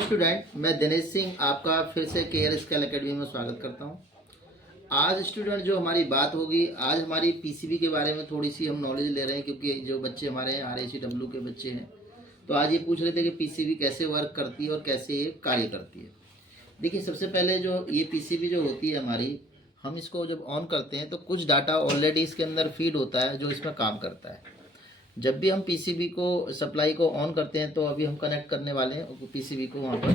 Student, मैं दिनेश सिंह आपका फिर से केयर स्किल एकेडमी में स्वागत करता हूं। आज स्टूडेंट जो हमारी बात होगी, आज हमारी पीसीबी के बारे में थोड़ी सी हम नॉलेज ले रहे हैं, क्योंकि जो बच्चे हमारे हैं RACW के बच्चे हैं, तो आज ये पूछ रहे थे कि पीसीबी कैसे वर्क करती है और कैसे ये कार्य करती है। देखिए, सबसे पहले जो ये पीसीबी जो होती है हमारी, हम इसको जब ऑन करते हैं तो कुछ डाटा ऑलरेडी इसके अंदर फीड होता है जो इसमें काम करता है। जब भी हम पीसीबी को सप्लाई को ऑन करते हैं तो अभी हम कनेक्ट करने वाले हैं पीसीबी को वहाँ पर।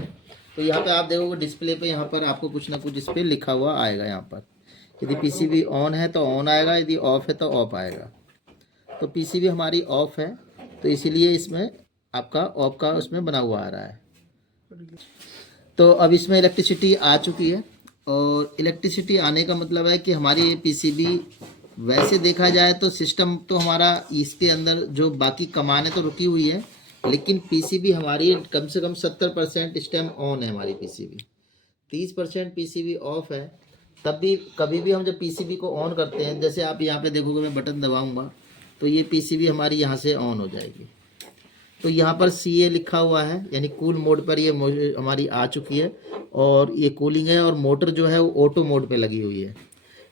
तो यहाँ पे आप देखोगे डिस्प्ले पे, यहाँ पर आपको कुछ ना कुछ इस पर लिखा हुआ आएगा। यहाँ पर यदि पीसीबी ऑन है तो ऑन आएगा, यदि ऑफ है तो ऑफ आएगा। तो पीसीबी हमारी ऑफ है, तो इसीलिए इसमें आपका ऑफ का उसमें बना हुआ आ रहा है। तो अब इसमें इलेक्ट्रिसिटी आ चुकी है, और इलेक्ट्रिसिटी आने का मतलब है कि हमारी पीसीबी, वैसे देखा जाए तो सिस्टम तो हमारा इसके अंदर जो बाकी कमाने तो रुकी हुई है, लेकिन पीसीबी हमारी कम से कम 70% इस टाइम ऑन है। हमारी पीसीबी 30% पीसीबी ऑफ है। तब भी कभी भी हम जब पीसीबी को ऑन करते हैं, जैसे आप यहाँ पे देखोगे, मैं बटन दबाऊंगा तो ये पीसीबी हमारी यहाँ से ऑन हो जाएगी। तो यहाँ पर CA लिखा हुआ है, यानी कूल मोड पर ये हमारी आ चुकी है, और ये कूलिंग है, और मोटर जो है वो ऑटो मोड पे लगी हुई है।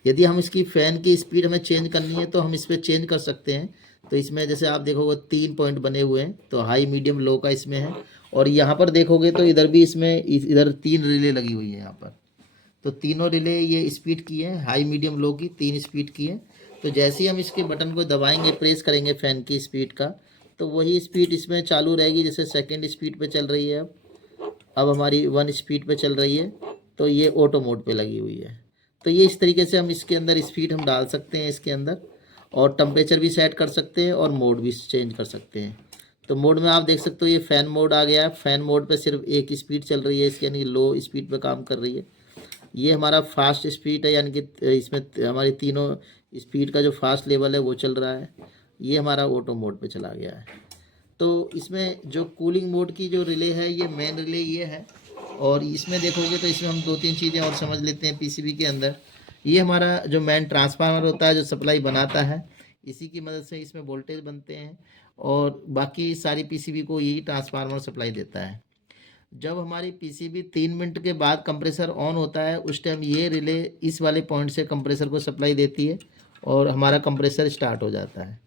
यदि हम इसकी फ़ैन की स्पीड हमें चेंज करनी है तो हम इस पर चेंज कर सकते हैं। तो इसमें जैसे आप देखोगे 3 पॉइंट बने हुए हैं, तो हाई मीडियम लो का इसमें है। और यहाँ पर देखोगे तो इधर भी इसमें इधर 3 रिले लगी हुई है यहाँ पर। तो तीनों रिले ये स्पीड की है, हाई मीडियम लो की 3 स्पीड की है। तो जैसे ही हम इसके बटन को दबाएंगे, प्रेस करेंगे फ़ैन की स्पीड का, तो वही स्पीड इसमें चालू रहेगी। जैसे सेकेंड स्पीड पे चल रही है, अब हमारी 1 स्पीड पे चल रही है, तो ये ऑटो मोड पे लगी हुई है। तो ये इस तरीके से हम इसके अंदर स्पीड हम डाल सकते हैं इसके अंदर, और टेम्परेचर भी सेट कर सकते हैं और मोड भी चेंज कर सकते हैं। तो मोड में आप देख सकते हो ये फ़ैन मोड आ गया है। फ़ैन मोड पे सिर्फ एक स्पीड चल रही है इसकी, यानी लो स्पीड पे काम कर रही है। ये हमारा फास्ट स्पीड है, यानी कि इसमें हमारी तीनों स्पीड का जो फास्ट लेवल है वो चल रहा है। ये हमारा ऑटो मोड पे चला गया है। तो इसमें जो कूलिंग मोड की जो रिले है, ये मेन रिले ये है। और इसमें देखोगे तो इसमें हम 2-3 चीज़ें और समझ लेते हैं पीसीबी के अंदर। ये हमारा जो मेन ट्रांसफार्मर होता है जो सप्लाई बनाता है, इसी की मदद से इसमें वोल्टेज बनते हैं, और बाकी सारी पीसीबी को यही ट्रांसफार्मर सप्लाई देता है। जब हमारी पीसीबी 3 मिनट के बाद कंप्रेसर ऑन होता है, उस टाइम ये रिले इस वाले पॉइंट से कंप्रेसर को सप्लाई देती है, और हमारा कंप्रेसर स्टार्ट हो जाता है।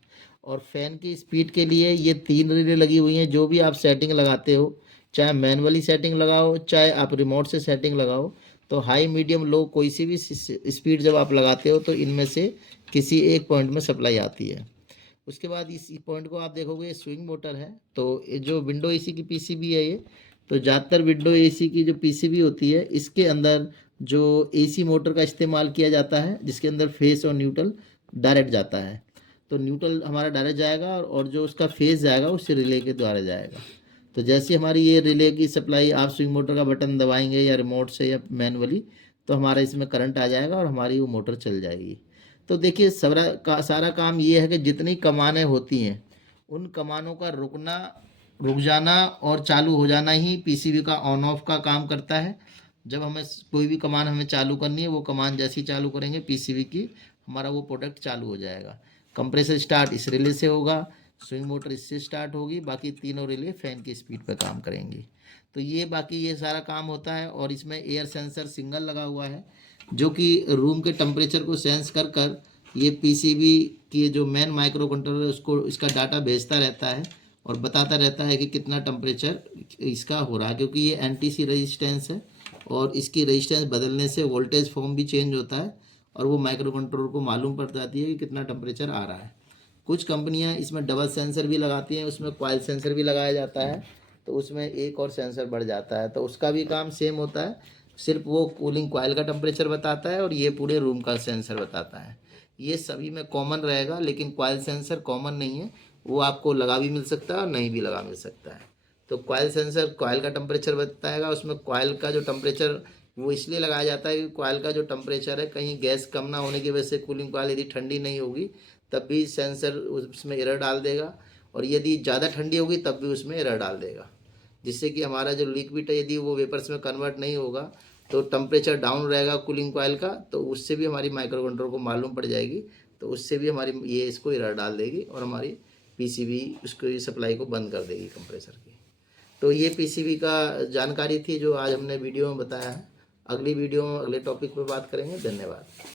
और फ़ैन की स्पीड के लिए ये 3 रिले लगी हुई हैं। जो भी आप सेटिंग लगाते हो, चाहे मैनुअली सेटिंग लगाओ, चाहे आप रिमोट से सेटिंग लगाओ, तो हाई मीडियम लो कोई सी भी स्पीड जब आप लगाते हो तो इनमें से किसी एक पॉइंट में सप्लाई आती है। उसके बाद इस पॉइंट को आप देखोगे, स्विंग मोटर है। तो ये जो विंडो एसी की पीसीबी है ये, तो ज़्यादातर विंडो एसी की जो पीसीबी होती है, इसके अंदर जो एसी मोटर का इस्तेमाल किया जाता है, जिसके अंदर फेस और न्यूट्रल डायरेक्ट जाता है। तो न्यूट्रल हमारा डायरेक्ट जाएगा, और जो उसका फेस जाएगा उससे रिले के द्वारा जाएगा। तो जैसे हमारी ये रिले की सप्लाई, आप स्विंग मोटर का बटन दबाएंगे या रिमोट से या मैनुअली, तो हमारा इसमें करंट आ जाएगा और हमारी वो मोटर चल जाएगी। तो देखिए, सारा काम ये है कि जितनी कमानें होती हैं, उन कमानों का रुक जाना और चालू हो जाना ही पीसीबी का ऑन ऑफ का काम करता है। जब हमें कोई भी कमान हमें चालू करनी है, वो कमान जैसी चालू करेंगे पीसीबी की, हमारा वो प्रोडक्ट चालू हो जाएगा। कंप्रेसर स्टार्ट इस रिले से होगा, स्विंग मोटर इससे स्टार्ट होगी, बाकी तीनों रिले फ़ैन की स्पीड पर काम करेंगी। तो ये बाकी ये सारा काम होता है। और इसमें एयर सेंसर सिंगल लगा हुआ है, जो कि रूम के टेम्परेचर को सेंस कर कर ये पीसीबी की जो मेन माइक्रो कंट्रोलर है उसको इसका डाटा भेजता रहता है, और बताता रहता है कि कितना टेम्परेचर इसका हो रहा है। क्योंकि ये एनटीसी रेजिस्टेंस है, और इसकी रेजिस्टेंस बदलने से वोल्टेज फॉर्म भी चेंज होता है, और वो माइक्रो कंट्रोलर को मालूम पड़ जाती है कि कितना टेम्परेचर आ रहा है। कुछ कंपनियां इसमें डबल सेंसर भी लगाती हैं, उसमें कॉइल सेंसर भी लगाया जाता है, तो उसमें एक और सेंसर बढ़ जाता है। तो उसका भी काम सेम होता है, सिर्फ वो कूलिंग कॉइल का टेम्परेचर बताता है, और ये पूरे रूम का सेंसर बताता है। ये सभी में कॉमन रहेगा, लेकिन कॉइल सेंसर कॉमन नहीं है, वो आपको लगा भी मिल सकता है और नहीं भी लगा मिल सकता है। तो कॉइल सेंसर कॉइल का टेम्परेचर बताएगा, उसमें कॉइल का जो टेम्परेचर वो इसलिए लगाया जाता है कि कॉइल का जो टेम्परेचर है, कहीं गैस कम ना होने की वजह से कूलिंग कॉइल यदि ठंडी नहीं होगी तब भी सेंसर उसमें एरर डाल देगा, और यदि ज़्यादा ठंडी होगी तब भी उसमें एरर डाल देगा, जिससे कि हमारा जो लिक्विड है यदि वो वेपर्स में कन्वर्ट नहीं होगा तो टेम्परेचर डाउन रहेगा कूलिंग कॉइल का, तो उससे भी हमारी माइक्रो कंट्रोलर को मालूम पड़ जाएगी, तो उससे भी हमारी ये इसको एरर डाल देगी, और हमारी पीसीबी उसको सप्लाई को बंद कर देगी कंप्रेसर की। तो ये पीसीबी का जानकारी थी जो आज हमने वीडियो में बताया है। अगली वीडियो में अगले टॉपिक पर बात करेंगे। धन्यवाद।